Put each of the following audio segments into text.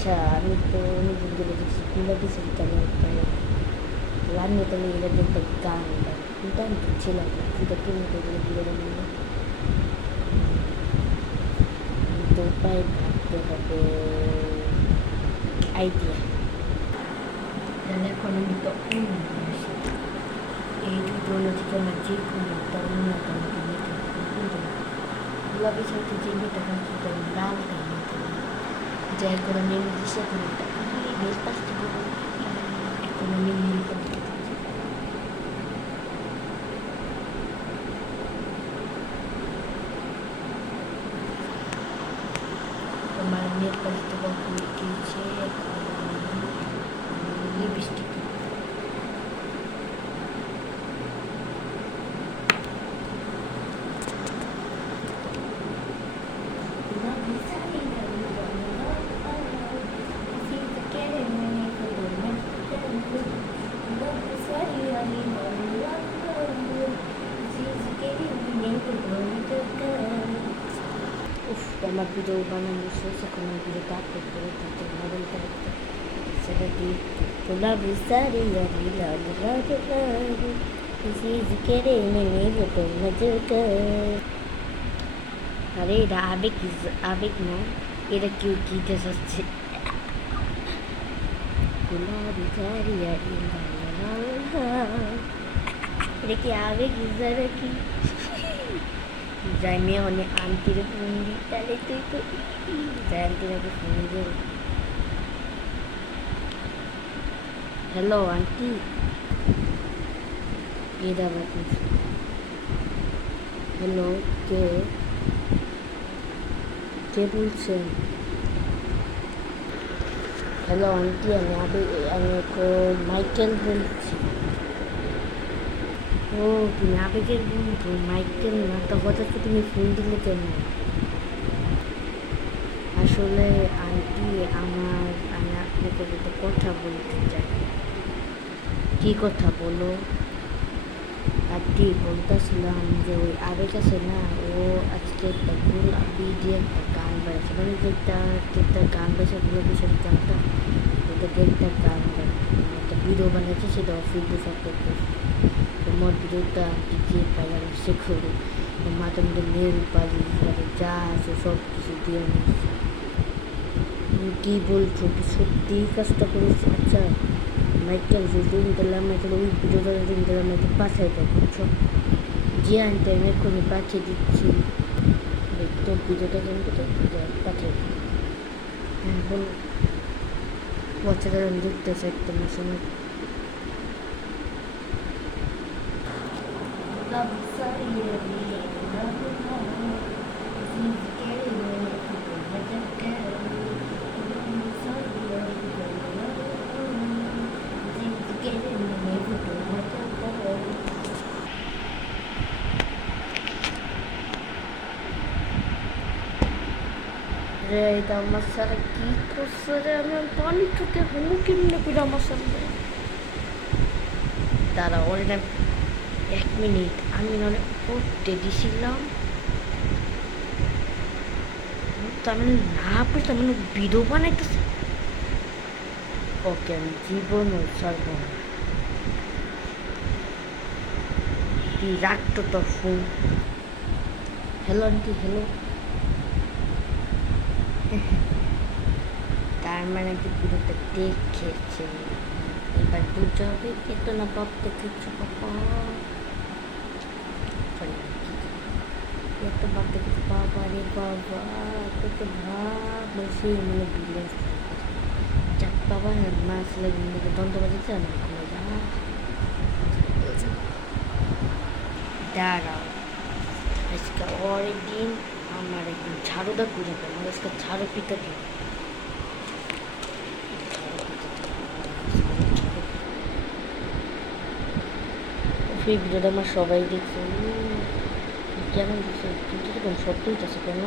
আচ্ছা আমি তো অনেকদিন ধরে দেখছি গুলাবি সেন্টারে রান্না তাহলে এরা দেখতে গান গায় কিন্তু আমি বুঝছিলাম না এটা কেমন করে ঘুরে বানানো তো উপায় ভাবতে হবে আইডিয়া তাহলে এখন আমি তো এই দুটো নদীকে আমার যে কোনো তার উন্নত আমাকে নিতে হবে গুলাবি সাথে যে মেয়েটা কি করে লাল যাই করে আমি দিশে করে বেশ পাঁচটি এখন আমি নীল করে তোমার নেট পালিত কখন গিয়েছে লিপস্টিক আমার ভিডিও বানানো শেষ এখন আমি ভিডিওটা আপলোড করে থাকি মডেলটা সেটা দিয়ে তোলা বিসারি কেড়ে এনে নেব তো নজর আরে এটা আবেগ না এটা কেউ গীতে আসছে এটা কি আবেগ ইজারা কি যাই মেয়ে অনেক আন্টিরে ফোন দিই তাহলে তুই তো যাই আন্টিরাকে ফোন দিয়ে হ্যালো আন্টি ये दावा হ্যালো কে বলছেন হ্যালো আন্টি আমি মাইকেল বলছি ও তুমি আবেগের বন্ধু মাইকেল না তো হঠাৎ তুমি ফোন দিলে কেন আসলে আন্টি আমি আপনাকে একটা কথা বলতে চাই কী কথা বলো আন্টি বলতেছিলাম যে ওই আবেগ আছে না ও আজকে একটা গুলাবি দিয়ে একটা গান বেড়েছে মানে যেটা গান বেড়েছে গুলাবি সেই গানটা ওটা দিয়ে একটা গান একটা ভিডিও বানিয়েছে সেটা ফেসবুক আপলোড করছে তোমার ভিডিওটা দিয়ে পাইলাম সে করে মাথার মধ্যে নেল পালি যা আছে সব কিছু দিয়ে নিচ্ছে কী বলছো কি সত্যি কাজটা করেছি আচ্ছা মাইকেল যদি দিলাম মাইকেল ওই ভিডিওটা যদি দিলাম মাইকেল পাঠিয়ে দেয় বুঝছো জি আনতে আমি এক্ষুনি পাঠিয়ে দিচ্ছি তোর ভিডিওটা কিন্তু পাঠিয়ে দিই এখন বাচ্চাটা দেখতেছে একটা সময় রে এটা আমার সারা কি করছে রে আমি পানি ঠুকে হলো কেমনে করে আমার সামনে তারা ওর এক মিনিট আমি অনেক পড়তে দিছিলাম তার মানে না পড়তে মানে ভিডিও বানাইতেছে ওকে আমি জীবন ছাড়ব না তুই রাখতো তোর ফোন হ্যালো আন্টি হ্যালো তার মানে কি ভিডিওটা দেখেছে এবার বুঝতে হবে এতো না ভাবতে কিছু বাবা এত ভাবতে কিছু বাবা রে বাবা তো ভাব সেই মানে বিলেন্স যাক বাবা মাছ লাগে দ্বন্দ্ব বাজিয়েছে না দাঁড়াও আজকে অনেক দিন আমার একদিন ঝাড়ুদা করে দেয় আমার আজকে ঝাড়ু পিতে দিই সেই ভিডিওটা আমার সবাই দেখছে কেমন দেখছে কিন্তু তখন সত্যিই আছে কেন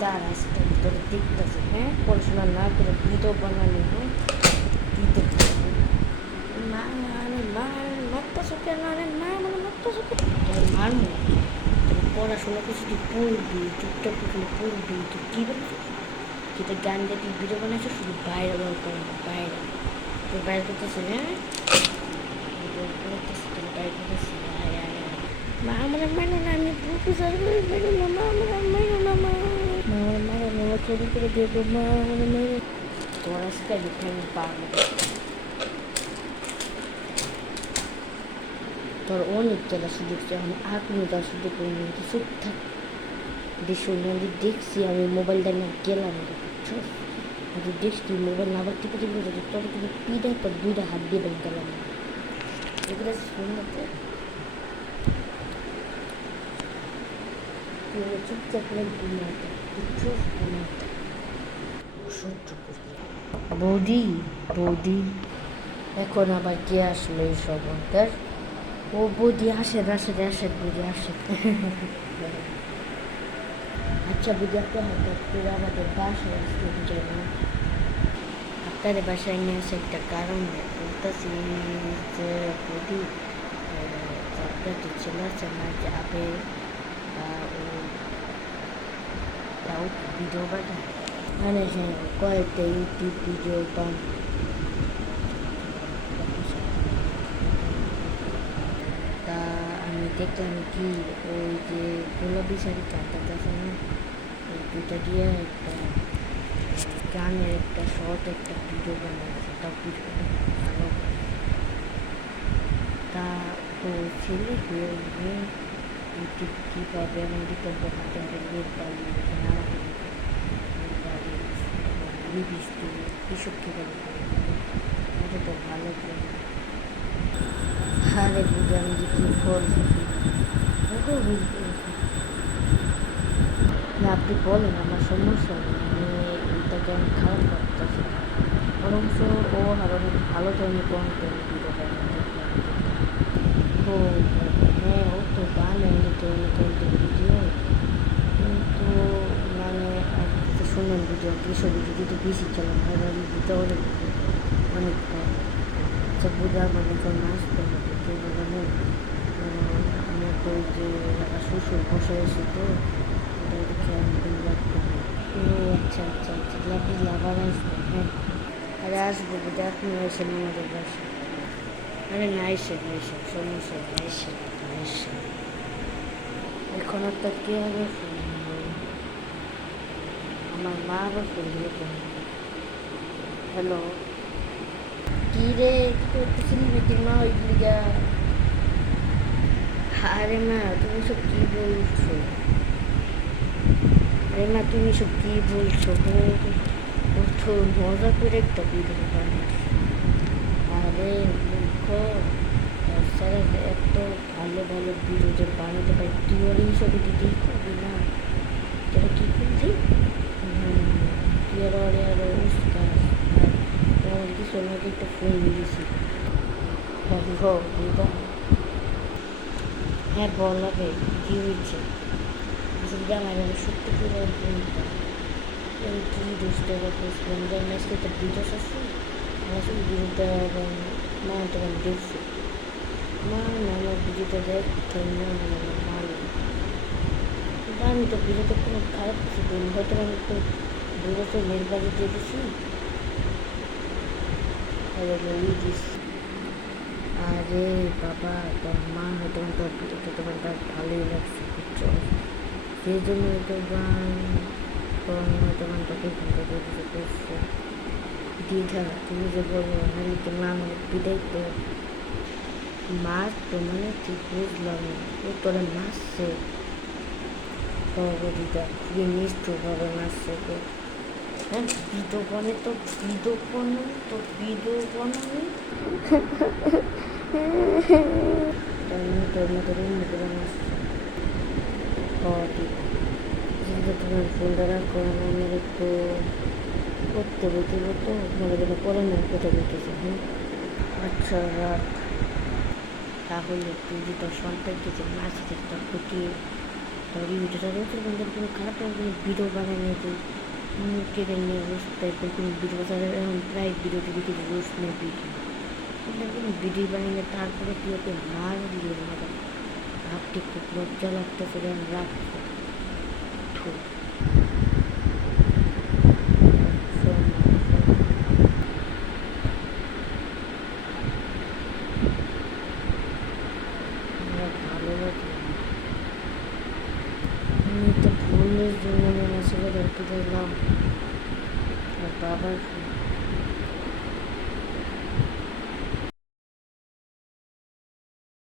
তার আজকে ভিতরে দেখতেছে হ্যাঁ পড়াশোনা না করে ভিডিও বানানো হ্যাঁ দিতে মা মারতেছো কেন মা মানে মারতেছো কেন মারমো পড়াশোনা করছি তুই পড়বি, চুপচাপ ওখানে পড়বি, তুই কী বলছিস? তুই গান দিয়ে তুই ভিডিও বানাইছো শুধু বাইরে বার করে বাইরে, তুই বাইরে করতেছিস, হ্যাঁ ভিডিও করতেছিস, তুই বাইরে করতেছিস, মা আমার মানো না, আমি প্রফেসর হয়ে মেরো না, মা আমার মারো না, মা আমার মারো না, ক্ষতি করে দেবো, মা আমার মারো। তোর আজকে আমি পারবো, তোর অনেক জেলা সুযোগ, আমি এখনই তার সুযোগ করে নিয়েছি, চুপ থাক। শুনলি দেখছি আমি মোবাইলটা নিয়ে গেলাম, বুঝছো? আর দেখছি তুই মোবাইল না আবার টিপে টিপে যাচ্ছে, তোর কিন্তু পিঠে তোর দুইটা হাত দিয়ে বের গেলাম না, এগুলো শুনতে চুপচাপ করে ঘুমাতে, বুঝছো? ঘুমাতে সহ্য করি। বৌদি, বৌদি এখন আবার কে আসলো এই সব আমাদের? ও বৌদি আসেন আসেন আসেন, বৌদি আসেন। আচ্ছা বৌদি, আপনার হঠাৎ করে আমাদের বাসায় আসলেন কেন? আপনাদের বাসায় নিয়ে আসে একটা কারণ বলতেছি যে বৌদি, আপনার যে ছেলে আছে আমার যাবে, ও তাও ভিডিও বানায়, মানে হ্যাঁ কয়েকটা ইউটিউব ভিডিও বানায়। তা আমি দেখলাম কি ওই যে গোলাপি শাড়ি চারটা আছে না, ওই দুইটা দিয়ে একটা গানের একটা শর্ট একটা ভিডিও বানিয়েছে, তাও ভিডিও ভালো। তা ও ছেলে হয়ে ইউটিউব কীভাবে আমি বিকল্প হাতে হাতে বের পালি, আমাকে রিভিউজ দিই, এসব কীভাবে করি, এটা তো ভালো করে। আরে বুঝে আমি যে কী বলছি, না আপনি বলেন, আমার সমস্যা নেই, আমি এটাকে আমি খারাপ করতেছি, বরঞ্চ ও আর অনেক ভালো ধরনের কন্টেন্ট ভিডিও বানায়। ও হ্যাঁ, ও তো বানায় নিতে অনেক ভিডিও, কিন্তু মানে শুনেন ভিডিও এসব ভিডিও তো বেশি চলে, ভাইরাল ভিডিও অনেক অনেক কম। আচ্ছা বুঝা মানে যখন নাচতে হবে তো মানে আমার তো ওই যে শ্বশুর বসে এসে তো ওটা খেয়াল রাখতে হবে। ও আচ্ছা আচ্ছা আচ্ছা, আপনি আবার আসবেন? হ্যাঁ, আরে আসবো, এখন এসে আমাদের বাসা। আরে না এসে সমস্যা এসে এখন একটা কে হবে ফোন, আমার মা আবার ফোন দিয়ে ফোন। হ্যালো, কী রে করতেছিলি মিটিং মা ওইগুলি যা? আরে মা তুমি সব কী বলছো? আরে মা তুমি সব কী বলছো? ও তো মজা করে একটা ভিডিও বানিয়েছে। আরে মূর্খ, স্যার এত ভালো ভালো ভিডিও যে বানাতে পারি, তুই ওর এইসব দিতেই করবি না? যেটা কী করলি? তুই আরো উস্কাস, আর তোমার কিছু আমাকে একটা ফোন দিয়েছি। বুঝা, হ্যাঁ বলাবে কী হয়েছে? যদি আমার সত্যি করে বলতাম কী দুষ্ট করছিলাম, যে আমি আজকে একটা ভিডিও আসছি, আমার শুধু ভিডিওটা মা তোমার দেখছি, মা না আমার ভিডিওটা দেখতেন না, আমার ভালো, কিন্তু আমি তো ভিডিওতে কোনো খারাপ কিছু করিনি, হয়তো আমি একটু 2 বছর মেয়ের বাড়ি দিয়ে দিছি, আরে বাবা তোর মা হয়তো তোর ভিডিওটা তোমার ভালোই লাগছে, বুঝছো? সেই জন্য তো গান তোমার তোকে ঘুমটা দিয়ে কিছু করছে দ্বিধা, তুমি যে বলবো আমি তো মা আমার বিদায় তো মাছ তো মানে ঠিক বুঝলাম, ও তোরা মারছে দিদা, খুবই নিষ্ঠুরভাবে মারছে তো। হ্যাঁ বিদোপনে তো বিদোপনে তো বিদোপনে তোর মতো রুম করে মারছে। তোমার ফোনটা রাখো, আমার একটু করতে বলতে তো মনে করে পরে না কথা বলতেছে। হ্যাঁ আচ্ছা রাখ, তাহলে তুই যে তোর সন্তানকে যে মাঝে তোর প্রতি তোর ভিডিওটা রয়েছে কিন্তু কোনো খারাপ কোনো ভিডিও বানায় নিয়ে তুই কেটে নিয়ে রোজ টাইপের কোনো ভিডিও এখন প্রায় ভিডিওটি দেখি রোজ নিয়ে ভিডিও কোনো ভিডিও বানিয়ে তারপরে তুই ওকে মার দিয়ে ভাবটি খুব লজ্জা লাগতেছে, যেন রাখবো। থু, রাখছো না, আমার ভালো লাগলো না। আমি তো ভুলের জন্য মনে ছিল ধরতে দিলাম, আর বাবার ফোন।